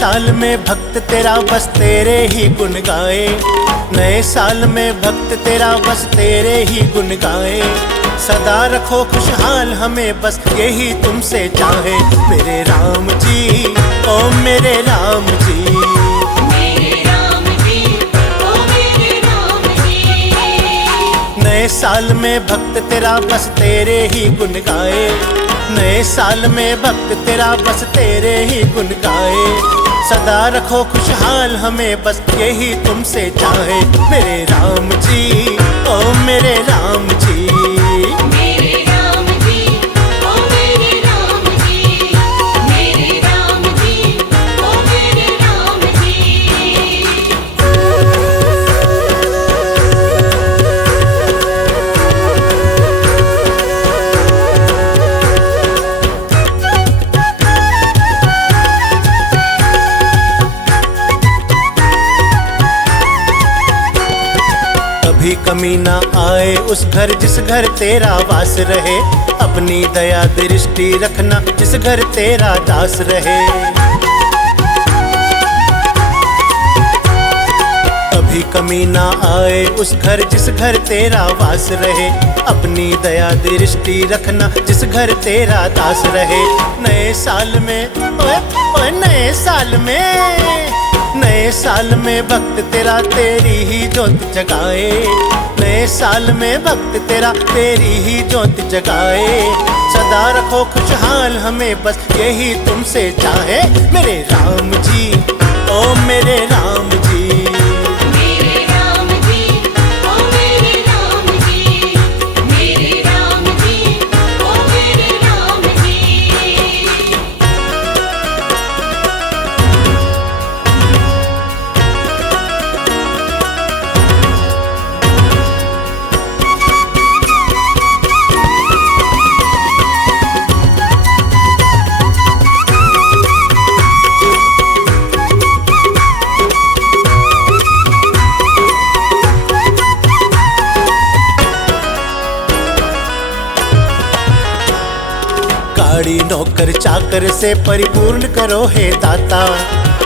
साल में भक्त तेरा बस तेरे ही गुण गाए, नए साल में भक्त तेरा बस तेरे ही गुण गाए। सदा रखो खुशहाल हमें बस यही तुमसे चाहे, मेरे राम जी ओ मेरे राम जी। मेरे राम जी ओ मेरे राम जी। नए साल में भक्त तेरा बस तेरे ही गुण गाए, नए साल में भक्त तेरा बस तेरे ही गुण गाए। सदा रखो खुशहाल हमें बस यही तुमसे चाहे, मेरे राम जी ओ मेरे राम जी। मेरे राम जी ओ मेरे राम जी। मेरे राम जी ओ मेरे राम जी। कभी कमी ना आए उस घर जिस घर तेरा वास रहे, अपनी दया दृष्टि रखना जिस घर तेरा दास रहे। कभी कमी ना आए उस घर जिस घर तेरा वास रहे, अपनी दया दृष्टि रखना जिस घर तेरा दास रहे। नए साल में ओए ओए नए साल में, नए साल में भक्त तेरा तेरी ही ज्योत जगाए, नए साल में भक्त तेरा तेरी ही ज्योत जगाए। सदा रखो खुशहाल हमें बस यही तुमसे चाहे, मेरे राम जी ओ मेरे राम जी। मेरे राम जी ओ मेरे राम जी। मेरे राम जी ओ मेरे राम जी। गाड़ी नौकर चाकर से परिपूर्ण करो हे दाता,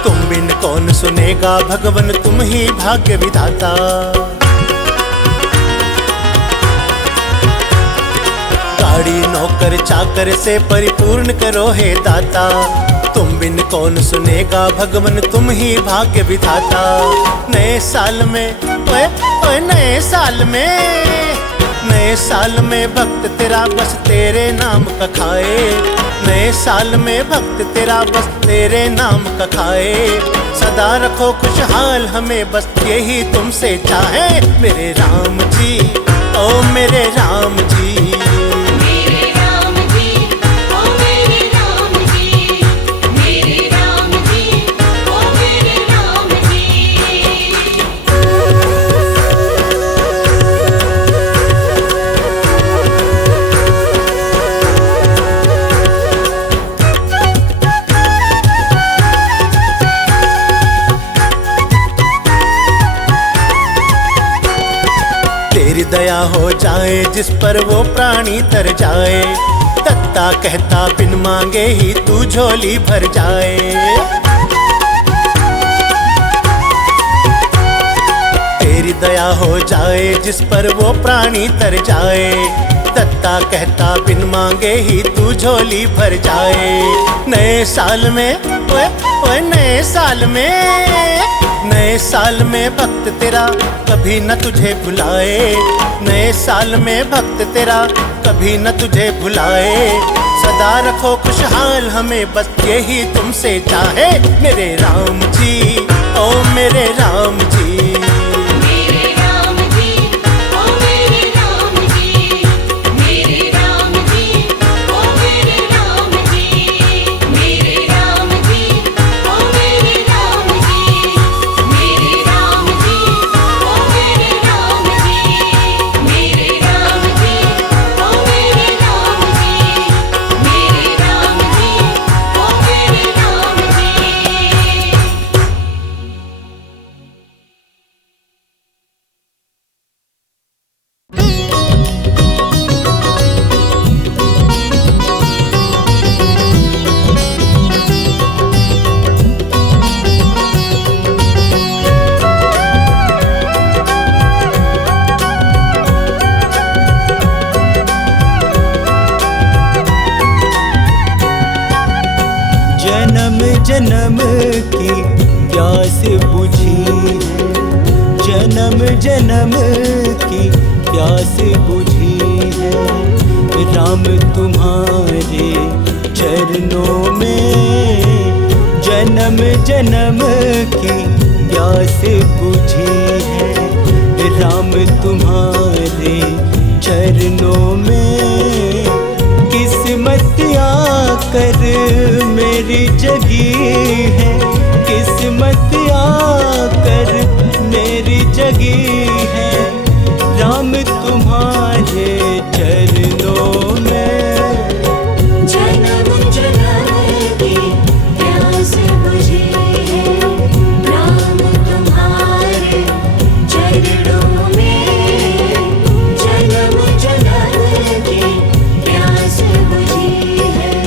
तुम बिन कौन सुनेगा भगवन तुम ही भाग्य विधाता। गाड़ी नौकर चाकर से परिपूर्ण करो हे दाता, तुम बिन कौन सुनेगा भगवन तुम ही भाग्य विधाता। नए साल में ओए ओए नए साल में, नए साल में भक्त तेरा बस तेरे नाम का खाए, नए साल में भक्त तेरा बस तेरे नाम का खाए। सदा रखो खुशहाल हमें बस यही तुमसे चाहे, मेरे राम जी ओ मेरे राम जी। मेरे राम जी ओ मेरे राम जी। मेरे राम जी ओ मेरे राम जी। तेरी दया हो जाए जिस पर वो प्राणी तर जाए, दत्ता कहता बिन मांगे ही तू झोली भर जाए। तेरी दया हो जाए जिस पर वो प्राणी तर जाए, दत्ता कहता बिन मांगे ही तू झोली भर जाए। नए साल में ओए ओए नए साल में, नए साल में भक्त तेरा कभी न तुझे भुलाए, नए साल में भक्त तेरा कभी न तुझे भुलाए। सदा रखो खुशहाल हमें बस यही तुमसे चाहे, मेरे राम जी ओ मेरे राम जी। मेरे राम जी ओ मेरे राम जी। मेरे राम जी ओ मेरे राम जी। मेरे राम जी ओ मेरे राम जी। मेरे राम जी ओ मेरे राम जी। मेरे राम जी ओ मेरे राम जी। मेरे राम जी ओ मेरे राम जी। जन्म की प्यास बुझी है, जन्म जन्म की प्यास बुझी है। राम तुम्हारे चरणों में जन्म जन्म की प्यास बुझी है। राम तुम्हारे चरणों में किस्मत आकर मेरी जगी है, किस्मत आकर मेरी जगी है। राम तुम्हारे चरणों में जन्म जन्म की प्यास बुझी है। राम तुम्हारे चरणों में जन्म जन्म की प्यास बुझी है।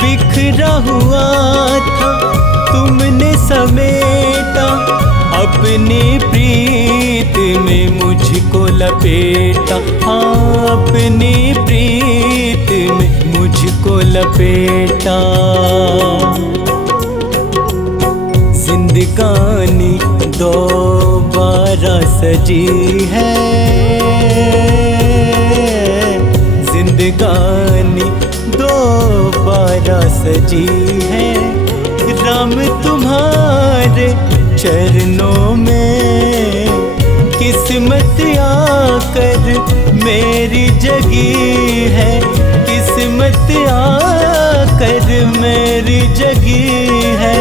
बिखरा हुआ था तुमने समेटा, अपनी प्रीत में मुझको लपेटा। हाँ, अपनी प्रीत में मुझको लपेटा। जिंदगानी दोबारा सजी है, जिंदगानी दोबारा सजी है। राम तुम्हारे चरणों में किस्मत आकर मेरी जगी है, किस्मत आकर मेरी जगी है।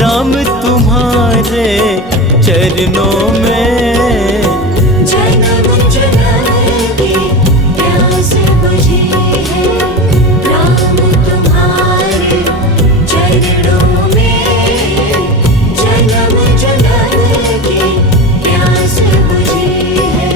राम तुम्हारे चरणों में जन्म जन्म की प्यास बुझी है। राम तुम्हारे चरणों में जन्म जन्म की प्यास बुझी है।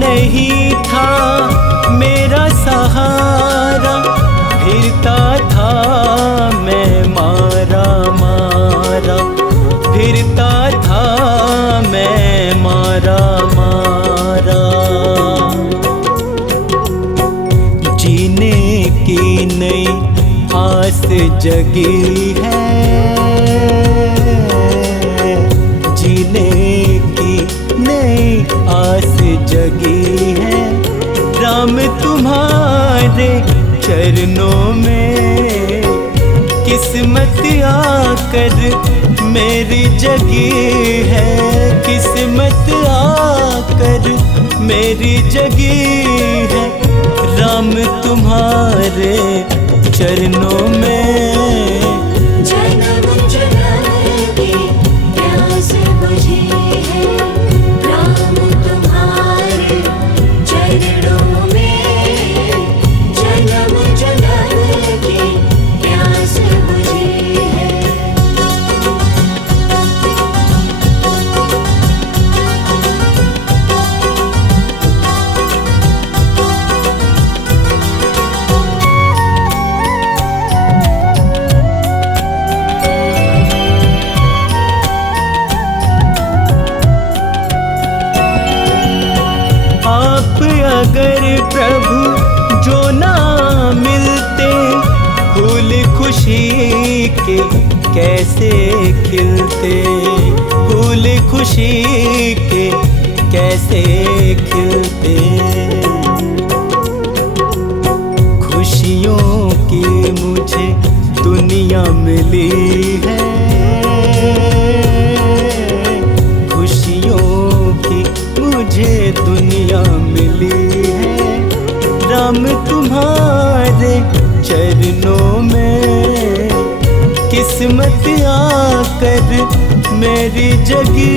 नहीं था मेरा सहारा, फिरता था मैं मारा मारा, फिरता था मैं मारा मारा। जीने की नई आस जगी है, जीने की नई आस जगी है। राम तुम्हारे चरणों में किस्मत आकर मेरी जगी है, किस्मत आकर मेरी जगी है। राम तुम्हारे चरणों में जन्म जन्म की प्यास बुझी है। राम तुम्हारे चरणों में जन्म जन्म की प्यास बुझी है। आप अगर प्रभु जो ना मिलते, फूल खुशी के कैसे खिलते, फूल खुशी के कैसे खिलते। खुशियों की मुझे दुनिया मिली है, खुशियों की मुझे दुनिया मिली है। राम तुम्हारे चरणों में किस्मत आकर मेरी जगी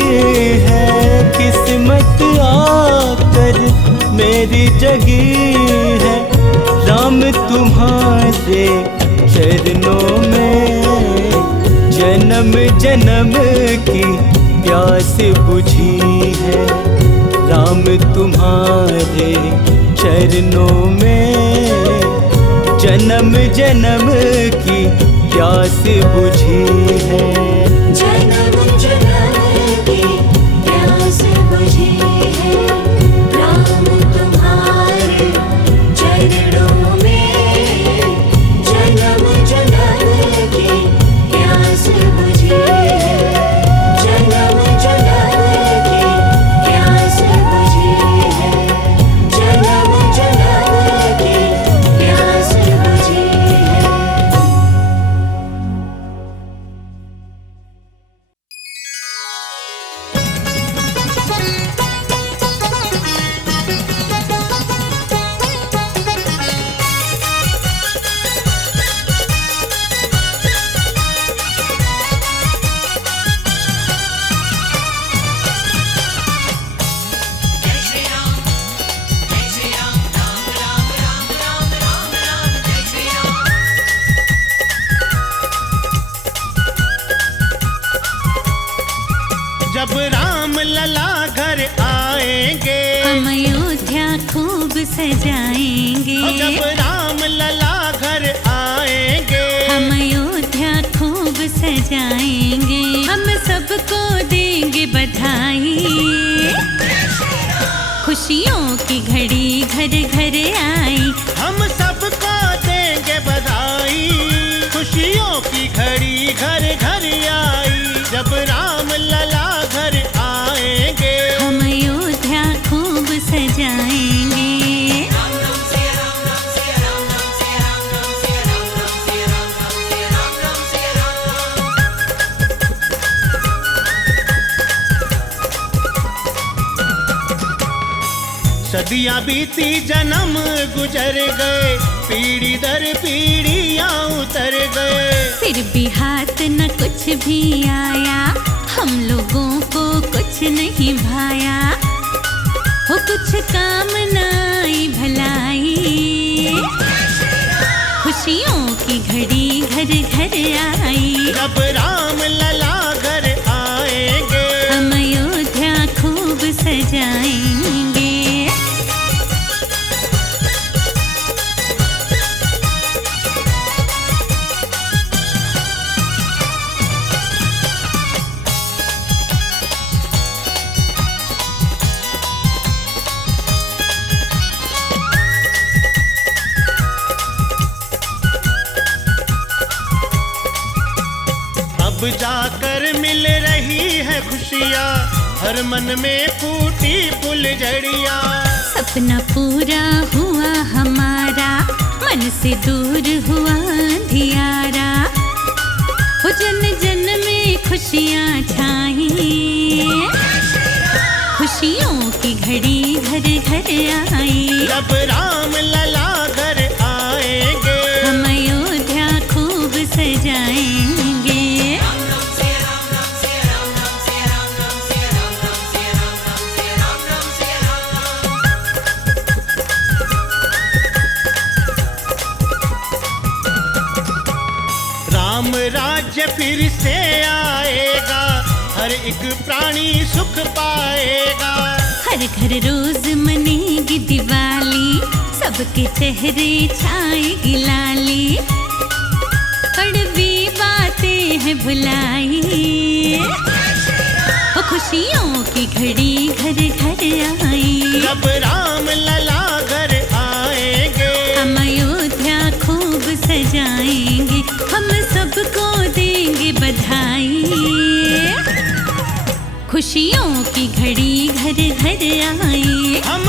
है किस्मत आकर मेरी जगी है। राम तुम्हारे चरणों में जन्म जन्म की प्यास बुझी है। राम तुम्हारे चरणों में जन्म जन्म की प्यास बुझी है। जन्म जन्म की प्यास बुझी है। राम तुम्हारे चरणों में जन्म जन्म की प्यास बुझी है। जन्म जन्म की प्यास बुझी है। जन्म जन्म की प्यास बुझी है। जब राम लला घर आएंगे, हम अयोध्या खूब सजाएंगे। जब राम लला घर आएंगे, हम अयोध्या खूब सजाएंगे। हम सबको देंगे बधाई। खुशियों की घड़ी घर घर आई। हम सबको देंगे बधाई। खुशियों की घड़ी घर घर आई। जब राम लला घर आएंगे, हम अयोध्या खूब सजाएंगे। सदियां बीती जन्म गुजर गए, पीढ़ी दर पीढ़ियां उतर गए। फिर भी हाथ न कुछ भी आया। हम लोगों को कुछ नहीं भाया। हो कुछ काम न आई भलाई। खुशियों की घड़ी घर घर आई। जब राम लला घर आएंगे, हम अयोध्या खूब सजाएंगे। अब जाकर मिल रही है खुशियाँ, हर मन में फूटी फुलझड़ियाँ। सपना पूरा हुआ हमारा, मन से दूर हुआ अंधियारा। हो जन जन में खुशियाँ छाई। खुशियों की घड़ी घर घर आई। जब राम लला घर आएंगे, हम अयोध्या खूब सजाएंगे। राम राज्य फिर से आएगा, हर एक प्राणी सुख पाएगा। हर घर रोज मनेगी दिवाली, सबके चेहरे छाएगी लाली। कड़वी बातें हैं भुलाई। वो खुशियों की घड़ी घर घर आई। जब राम लला घर आएंगे, हम अयोध्या खूब सजाएंगे। हम सबको देंगे बधाई। खुशियों की घड़ी घर घर आई। हम